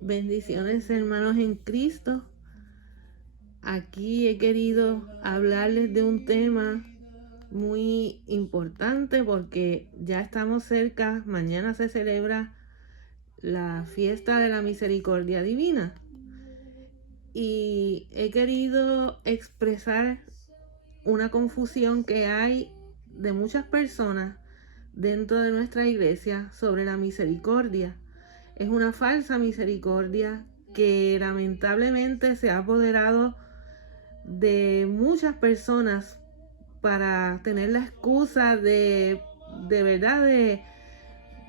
Bendiciones, hermanos en Cristo. Aquí he querido hablarles de un tema muy importante porque ya estamos cerca. Mañana se celebra la fiesta de la misericordia divina y he querido expresar una confusión que hay de muchas personas dentro de nuestra iglesia sobre la misericordia. Es una falsa misericordia que lamentablemente se ha apoderado de muchas personas para tener la excusa de verdad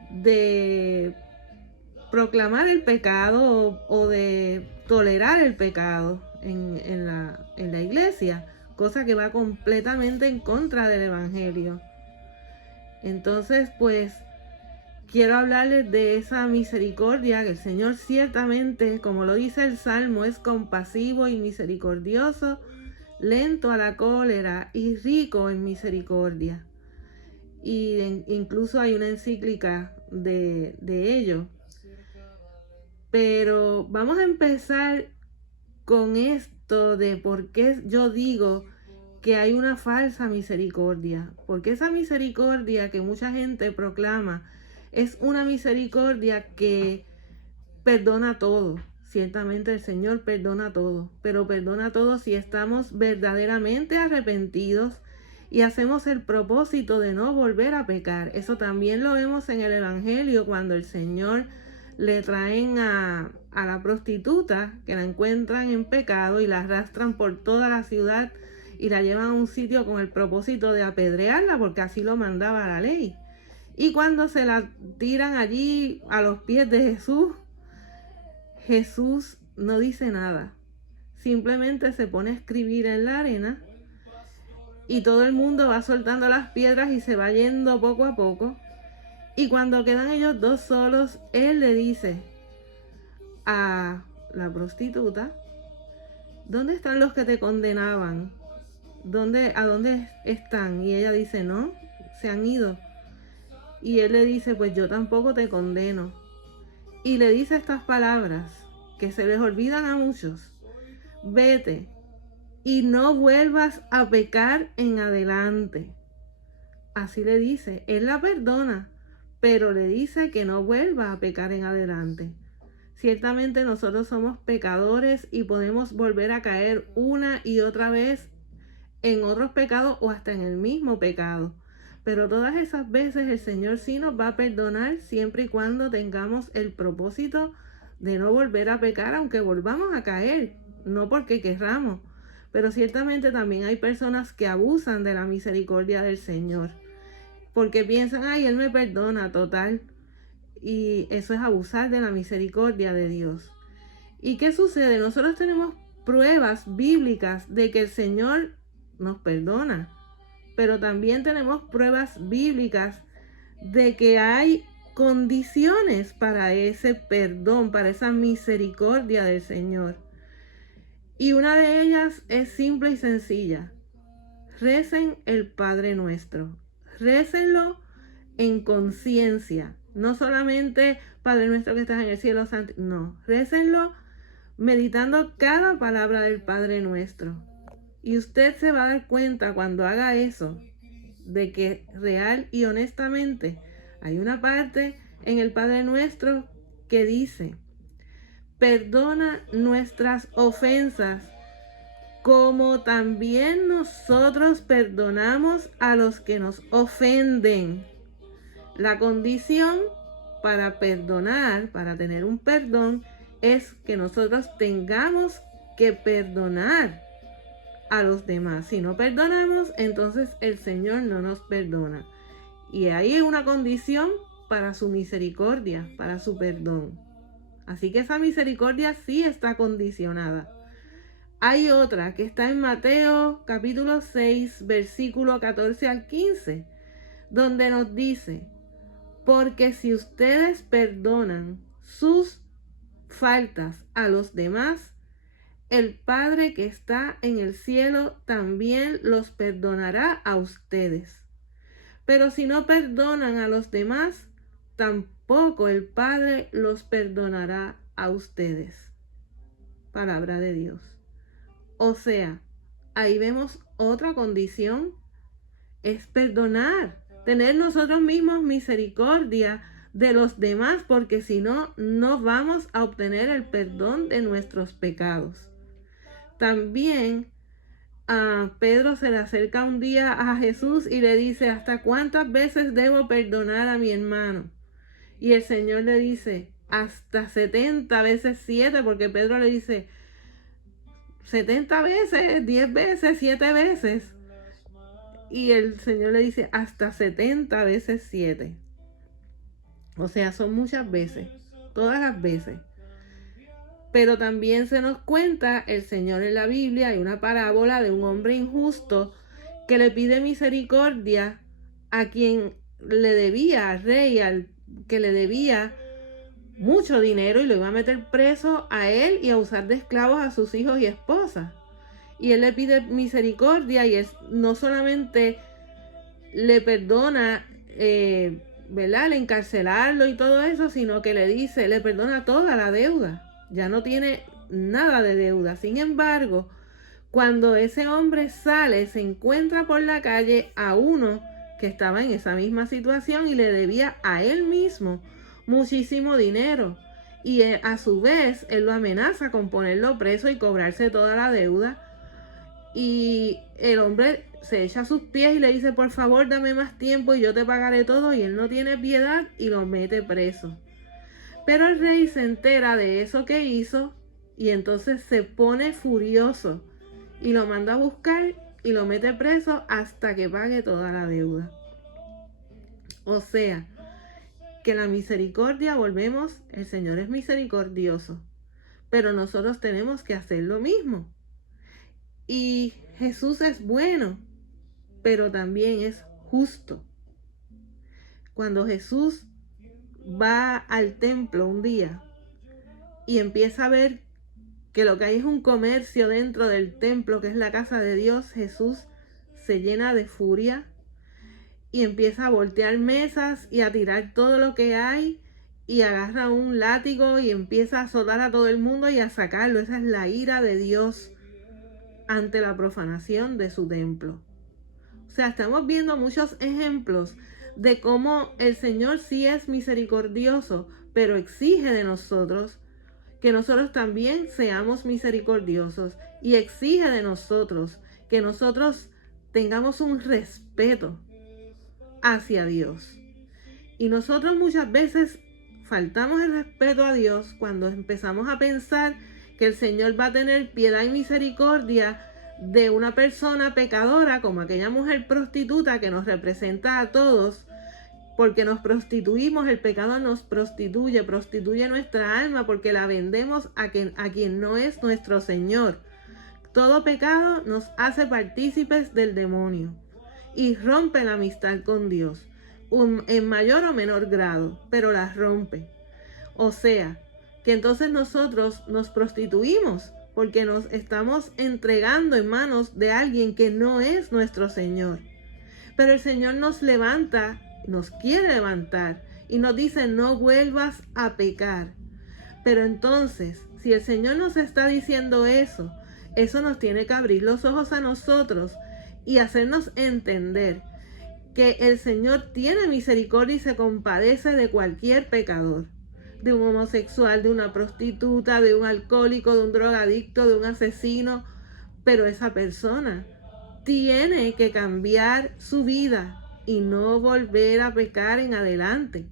de proclamar el pecado o de tolerar el pecado en la iglesia, cosa que va completamente en contra del evangelio. Entonces, pues, quiero hablarles de esa misericordia que el Señor ciertamente, como lo dice el Salmo, es compasivo y misericordioso, lento a la cólera y rico en misericordia. Y incluso hay una encíclica de ello. Pero vamos a empezar con esto de por qué yo digo que hay una falsa misericordia. Porque esa misericordia que mucha gente proclama es una misericordia que perdona todo. Ciertamente el Señor perdona todo, pero perdona todo si estamos verdaderamente arrepentidos y hacemos el propósito de no volver a pecar. Eso también lo vemos en el Evangelio cuando el Señor le traen a la prostituta, que la encuentran en pecado y la arrastran por toda la ciudad y la llevan a un sitio con el propósito de apedrearla, porque así lo mandaba la ley. Y cuando se la tiran allí a los pies de Jesús, Jesús no dice nada. Simplemente se pone a escribir en la arena y todo el mundo va soltando las piedras y se va yendo poco a poco. Y cuando quedan ellos dos solos, él le dice a la prostituta: ¿dónde están los que te condenaban? ¿A dónde están? Y ella dice: no, se han ido. Y él le dice: pues yo tampoco te condeno. Y le dice estas palabras que se les olvidan a muchos: vete y no vuelvas a pecar en adelante. Así le dice, él la perdona, pero le dice que no vuelva a pecar en adelante. Ciertamente nosotros somos pecadores y podemos volver a caer una y otra vez en otros pecados o hasta en el mismo pecado. Pero todas esas veces el Señor sí nos va a perdonar siempre y cuando tengamos el propósito de no volver a pecar, aunque volvamos a caer, no porque querramos. Pero ciertamente también hay personas que abusan de la misericordia del Señor, porque piensan: ay, Él me perdona, total. Y eso es abusar de la misericordia de Dios. ¿Y qué sucede? Nosotros tenemos pruebas bíblicas de que el Señor nos perdona, pero también tenemos pruebas bíblicas de que hay condiciones para ese perdón, para esa misericordia del Señor. Y una de ellas es simple y sencilla: recen el Padre Nuestro. Récenlo en conciencia. No solamente Padre Nuestro que estás en el cielo, no, récenlo meditando cada palabra del Padre Nuestro. Y usted se va a dar cuenta cuando haga eso de que real y honestamente hay una parte en el Padre Nuestro que dice: perdona nuestras ofensas como también nosotros perdonamos a los que nos ofenden. La condición para perdonar, para tener un perdón, es que nosotros tengamos que perdonar a los demás. Si no perdonamos, entonces el Señor no nos perdona. Y ahí hay una condición para su misericordia, para su perdón. Así que esa misericordia sí está condicionada. Hay otra que está en Mateo capítulo 6, versículo 14 al 15, donde nos dice: porque si ustedes perdonan sus faltas a los demás, el Padre que está en el cielo también los perdonará a ustedes. Pero si no perdonan a los demás, tampoco el Padre los perdonará a ustedes. Palabra de Dios. O sea, ahí vemos otra condición, es perdonar, tener nosotros mismos misericordia de los demás, porque si no, no vamos a obtener el perdón de nuestros pecados. También a Pedro se le acerca un día a Jesús y le dice, ¿hasta cuántas veces debo perdonar a mi hermano? Y el Señor le dice, hasta 70 veces 7, porque Pedro le dice, 70 veces, 10 veces, 7 veces. Y el Señor le dice, hasta 70 veces 7. O sea, son muchas veces, todas las veces. Pero también se nos cuenta el Señor en la Biblia, hay una parábola de un hombre injusto que le pide misericordia a quien le debía, al rey, al que le debía mucho dinero, y lo iba a meter preso a él y a usar de esclavos a sus hijos y esposas. Y él le pide misericordia y no solamente le perdona, ¿verdad?, el encarcelarlo y todo eso, sino que le perdona toda la deuda. Ya no tiene nada de deuda. Sin embargo, cuando ese hombre sale, se encuentra por la calle a uno que estaba en esa misma situación y le debía a él mismo muchísimo dinero. Y a su vez, él lo amenaza con ponerlo preso y cobrarse toda la deuda. Y el hombre se echa a sus pies y le dice, por favor, dame más tiempo y yo te pagaré todo. Y él no tiene piedad y lo mete preso. Pero el rey se entera de eso que hizo y entonces se pone furioso y lo manda a buscar y lo mete preso hasta que pague toda la deuda. O sea, que la misericordia, volvemos, el Señor es misericordioso, pero nosotros tenemos que hacer lo mismo. Y Jesús es bueno, pero también es justo. Cuando Jesús va al templo un día y empieza a ver que lo que hay es un comercio dentro del templo, que es la casa de Dios, Jesús se llena de furia y empieza a voltear mesas y a tirar todo lo que hay y agarra un látigo y empieza a azotar a todo el mundo y a sacarlo. Esa es la ira de Dios ante la profanación de su templo. O sea, estamos viendo muchos ejemplos de cómo el Señor sí es misericordioso, pero exige de nosotros que nosotros también seamos misericordiosos, y exige de nosotros que nosotros tengamos un respeto hacia Dios. Y nosotros muchas veces faltamos el respeto a Dios cuando empezamos a pensar que el Señor va a tener piedad y misericordia de una persona pecadora, como aquella mujer prostituta que nos representa a todos, porque nos prostituimos. El pecado nos prostituye nuestra alma, porque la vendemos a quien no es nuestro Señor. Todo pecado nos hace partícipes del demonio y rompe la amistad con Dios, en mayor o menor grado, pero la rompe. O sea, que entonces nosotros nos prostituimos porque nos estamos entregando en manos de alguien que no es nuestro Señor. Pero el Señor nos levanta, nos quiere levantar y nos dice, no vuelvas a pecar. Pero entonces, si el Señor nos está diciendo eso nos tiene que abrir los ojos a nosotros y hacernos entender que el Señor tiene misericordia y se compadece de cualquier pecador, de un homosexual, de una prostituta, de un alcohólico, de un drogadicto, de un asesino. Pero esa persona tiene que cambiar su vida y no volver a pecar en adelante.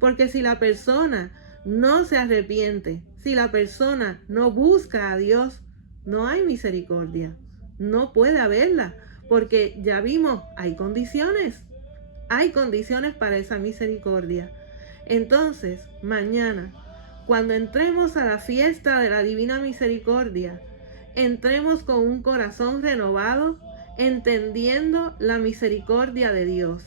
Porque si la persona no se arrepiente, si la persona no busca a Dios, no hay misericordia. No puede haberla, porque ya vimos, hay condiciones para esa misericordia. Entonces, mañana, cuando entremos a la fiesta de la Divina Misericordia, entremos con un corazón renovado, entendiendo la misericordia de Dios,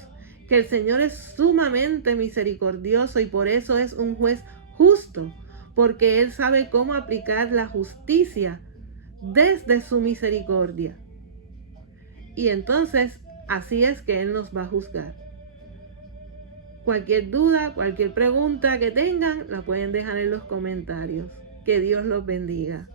que el Señor es sumamente misericordioso y por eso es un juez justo, porque Él sabe cómo aplicar la justicia desde su misericordia. Y entonces así es que Él nos va a juzgar. Cualquier duda, cualquier pregunta que tengan, la pueden dejar en los comentarios. Que Dios los bendiga.